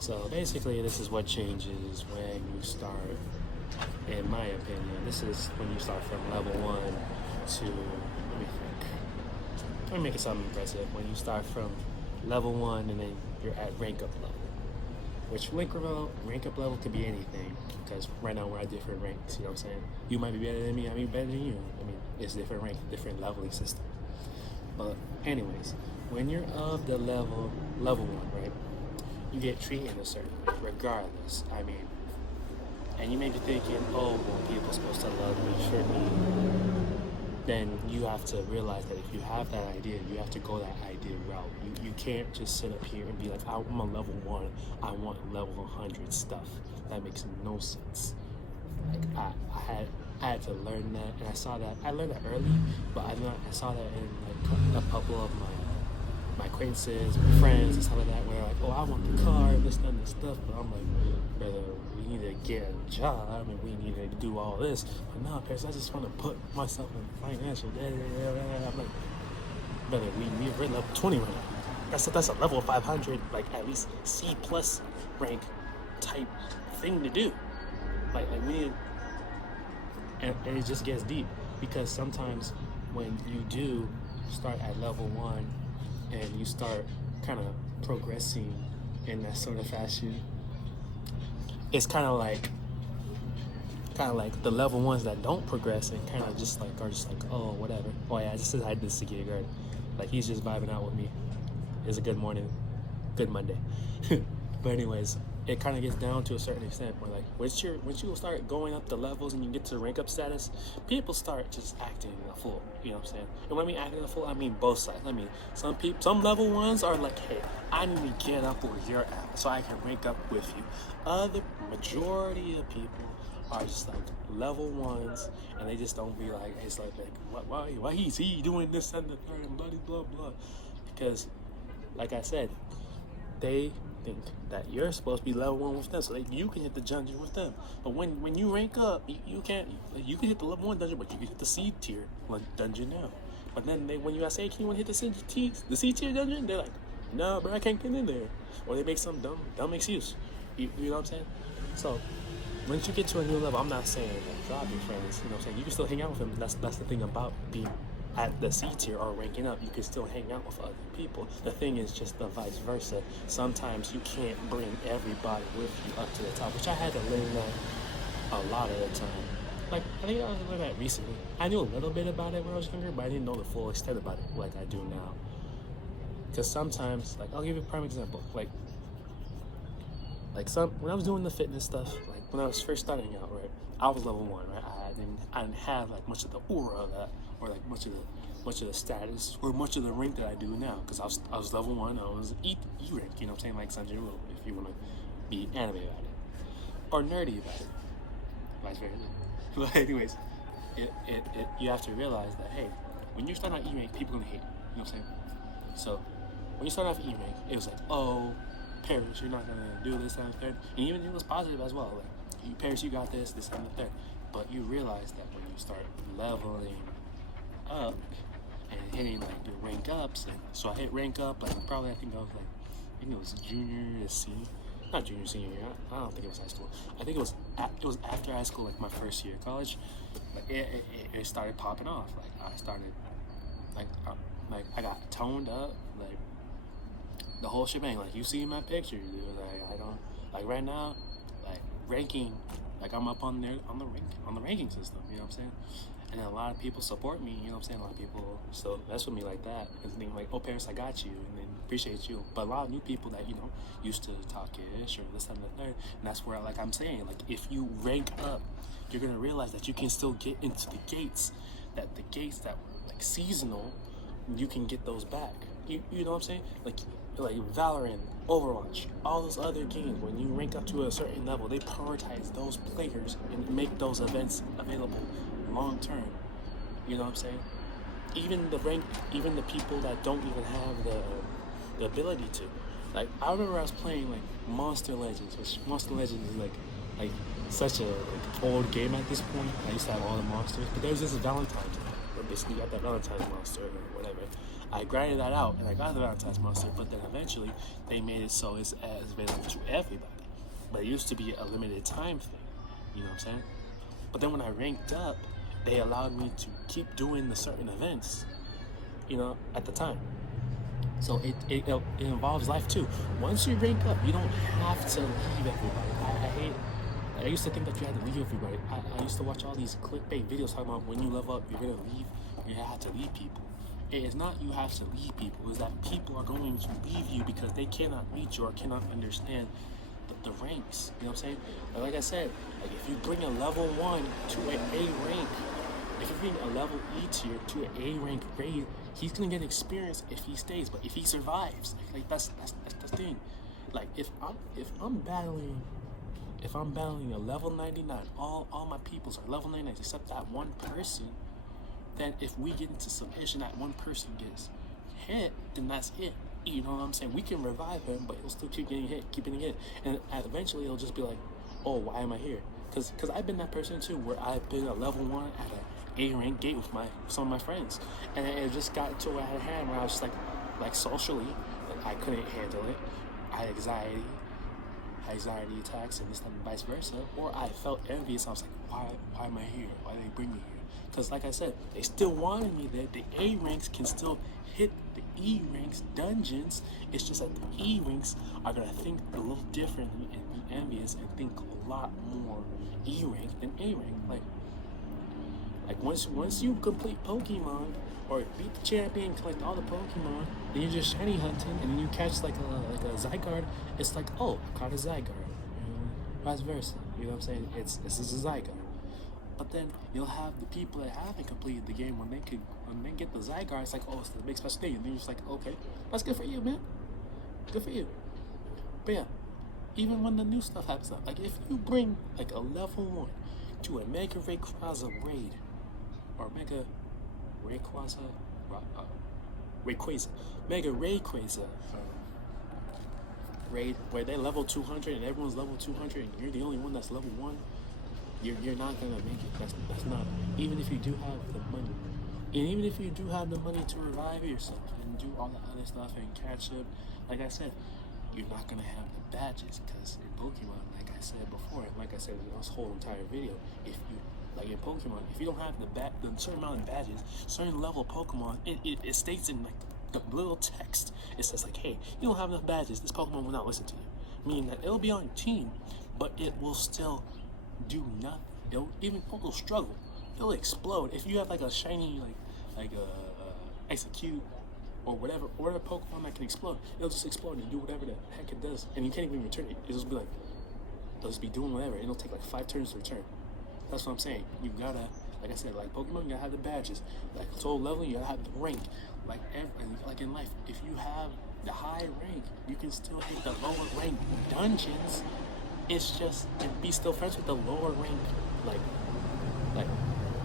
So basically, this is what changes when you start, in my opinion. This is when you start from level 1 to, let me think. Let me make it something impressive. When you start from level 1 and then you're at rank up level. Which rank up level could be anything, because right now we're at different ranks, you know what I'm saying? You might be better than me, I may be better than you. I mean, it's different rank, different leveling system. But anyways, when you're of the level 1, right, you get treated a certain way, regardless. I mean, and you may be thinking, oh, well, people supposed to love me, shit me. Then you have to realize that if you have that idea, you have to go that idea route. You can't just sit up here and be like, I'm a level 1, I want level 100 stuff. That makes no sense. Like I had to learn that, and I learned that early, but I saw that in like a couple of my acquaintances, my friends, and stuff like that, where they're like, oh, I want the car, this and this stuff, but I'm like, brother, we need to get a job, and we need to do all this. But no, Paris, I just want to put myself in financial debt. I'm like, brother, we're level 20 right now. That's a level 500, like at least C plus rank type thing to do. Like we need, and it just gets deep, because sometimes when you do start at level 1 and you start kind of progressing in that sort of fashion, it's kind of like the level 1s that don't progress and kind of just like are just like, oh, whatever. Oh yeah, I just decided this to get guard. Like he's just vibing out with me. It's a good morning, good Monday. But anyways, it kind of gets down to a certain extent where like once you start going up the levels and you get to rank up status, people start just acting a fool. You know what I'm saying? And when I mean acting a fool, I mean both sides. I mean some level 1s are like, hey, I need to get up where you're at so I can rank up with you. Other majority of people are just like level 1s, and they just don't be like, it's like why is he doing this and the third and blah blah, because like I said, they think that you're supposed to be level 1 with them so that you can hit the dungeon with them. But when you rank up, you can't. You can hit the level 1 dungeon, but you can hit the C tier dungeon now. But then when you say, can you want to hit the C tier dungeon, they're like, no, bro, I can't get in there. Or they make some dumb excuse. You know what I'm saying? So once you get to a new level, I'm not saying like drop your friends. You know what I'm saying? You can still hang out with them. That's the thing about being at the C tier or ranking up. You can still hang out with other people. The thing is just the vice versa. Sometimes you can't bring everybody with you up to the top, which I had to learn that a lot of the time. Like, I think I learned that recently. I knew a little bit about it when I was younger, but I didn't know the full extent about it like I do now. Because sometimes, like, I'll give you a prime example. Like when I was doing the fitness stuff, like when I was first starting out, right, I was level 1, right? I didn't have like much of the aura of that, or like much of the status, or much of the rank that I do now, because I was level 1, I was E rank, you know what I'm saying, like Sanjuro, if you want to be anime about it, or nerdy about it, vice versa. But anyways, you have to realize that, hey, when you start out E rank, people are gonna hate you know what I'm saying? So when you start off E rank, it was like, oh, Paris, you're not gonna do this and the third, and even it was positive as well, like, Paris, you got this and the third. But you realize that when you start leveling up and hitting like your rank ups, and so I hit rank up like probably I think it was junior to C, not junior senior year. I don't think it was high school. I think it was after high school, like my first year of college. Like it started popping off. Like I started like I got toned up, like the whole shebang. Like you see my pictures, dude. Like I don't like right now, like ranking. Like I'm up on the ranking system, you know what I'm saying? And a lot of people support me, you know what I'm saying? A lot of people still mess with me like that and think like, oh, Paris, I got you, and then appreciate you. But a lot of new people that, you know, used to talk ish or this and the third, and that's where, like I'm saying, like if you rank up, you're gonna realize that you can still get into the gates that were like seasonal, you can get those back. You know what I'm saying? Like Valorant, Overwatch, all those other games, when you rank up to a certain level, they prioritize those players and make those events available long term. You know what I'm saying? Even the people that don't even have the ability to. Like I remember I was playing like Monster Legends, which Monster Legends is like such a old game at this point. I used to have all the monsters, but there was this Valentine's. Basically, you got that Valentine's monster or whatever. I grinded that out and I got the Valentine's monster, but then eventually they made it so it's available to everybody. But it used to be a limited time thing, you know what I'm saying? But then when I ranked up, they allowed me to keep doing the certain events, at the time. So it involves life too. Once you rank up, you don't have to leave everybody. I used to think that you had to leave everybody. I used to watch all these clickbait videos talking about when you level up, you're gonna leave. You have to leave people. It is not you have to leave people. It's that people are going to leave you because they cannot reach you or cannot understand the ranks. You know what I'm saying? But like I said, like if you bring a level 1 to an A rank, if you bring a level E tier to an A rank raid, he's gonna get experience if he stays. But if he survives, like that's the thing. Like if I'm battling a level 99, all my peoples are level 99 except that one person. Then if we get into submission, that one person gets hit, then that's it. You know what I'm saying? We can revive him, but he'll still keep getting hit, and eventually it'll just be like, oh, why am I here? Because I've been that person too, where I've been a level 1 at an A rank gate with some of my friends, and it just got to a hand where I was just like socially, like I couldn't handle it. I had anxiety attacks, and this and vice versa, or I felt envious. I was like, why am I here? Why did they bring me here? Because like I said, they still wanted me there. The A ranks can still hit the E ranks dungeons. It's just that the E ranks are gonna think a little differently and be envious and think a lot more E rank than A rank. Like once you complete Pokemon or beat the champion, collect all the Pokemon, then you're just shiny hunting, and then you catch like a Zygarde. It's like, oh, I caught a Zygarde. Vice versa. You know what I'm saying? It's a Zygarde. But then you'll have the people that haven't completed the game when they get the Zygarde, it's like, oh, it's the big special thing. And you're just like, okay, that's good for you, man. Good for you. But yeah, even when the new stuff happens, like if you bring like a level 1 to a Mega Rayquaza raid, or Mega Rayquaza, Mega Rayquaza raid, where they level 200 and everyone's level 200 and you're the only one that's level 1, you're not gonna make it. That's not, even if you do have the money. And even if you do have the money to revive yourself and do all the other stuff and catch up, like I said, you're not gonna have the badges, because in Pokemon, like I said before, like I said in this whole entire video, if you, like in Pokemon, if you don't have the certain amount of badges, certain level of Pokemon, it states in like the little text, it says like, hey, you don't have enough badges, this Pokemon will not listen to you. Meaning that it'll be on your team, but it will still do nothing. It'll struggle. It'll explode. If you have like a shiny like a Execute or whatever Pokemon that can explode, it'll just explode and do whatever the heck it does, and you can't even return it. It'll just be like, it'll just be doing whatever. It'll take like 5 turns to return. That's what I'm saying. You gotta, like I said, like Pokemon, you gotta have the badges. Like soul leveling, you gotta have the rank. Like in life, if you have the high rank, you can still hit the lower rank dungeons. It's just, and be still friends with the lower rank, like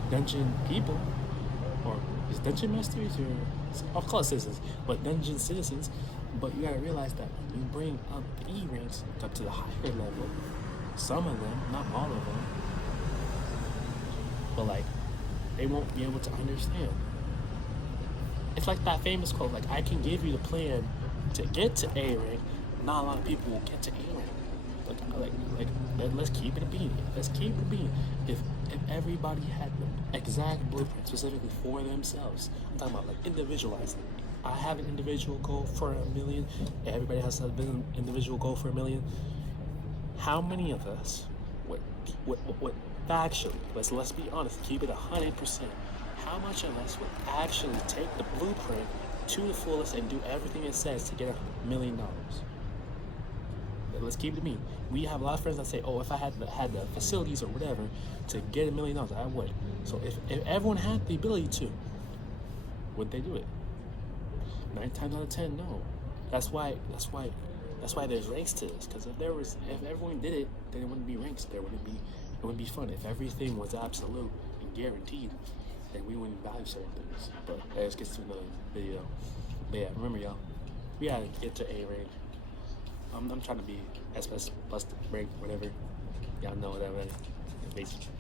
dungeon people, or is dungeon masters, or I'll call it citizens, but dungeon citizens. But you gotta realize that when you bring up the E ranks up to the higher level, some of them, not all of them, but like they won't be able to understand. It's like that famous quote, like, I can give you the plan to get to A rank. Not a lot of people will get to A rank. Let's keep it a bean. Let's keep it a bean. If everybody had the exact blueprint specifically for themselves, I'm talking about like individualizing. I have an individual goal for 1 million. Everybody has an individual goal for 1 million. How many of us would actually, let's be honest, keep it 100%. How much of us would actually take the blueprint to the fullest and do everything it says to get $1 million? Let's keep it to me. We have a lot of friends that say, oh, if I had the facilities or whatever to get $1 million, I would. So if everyone had the ability to, would they do it? 9 times out of 10, no. That's why there's ranks to this. Because if everyone did it, then it wouldn't be ranks. It wouldn't be fun. If everything was absolute and guaranteed, then we wouldn't value certain things. But let's get to another video. But yeah, remember y'all, we gotta get to A rank. I'm trying to be S plus rank, whatever. Y'all know what that means. Basically.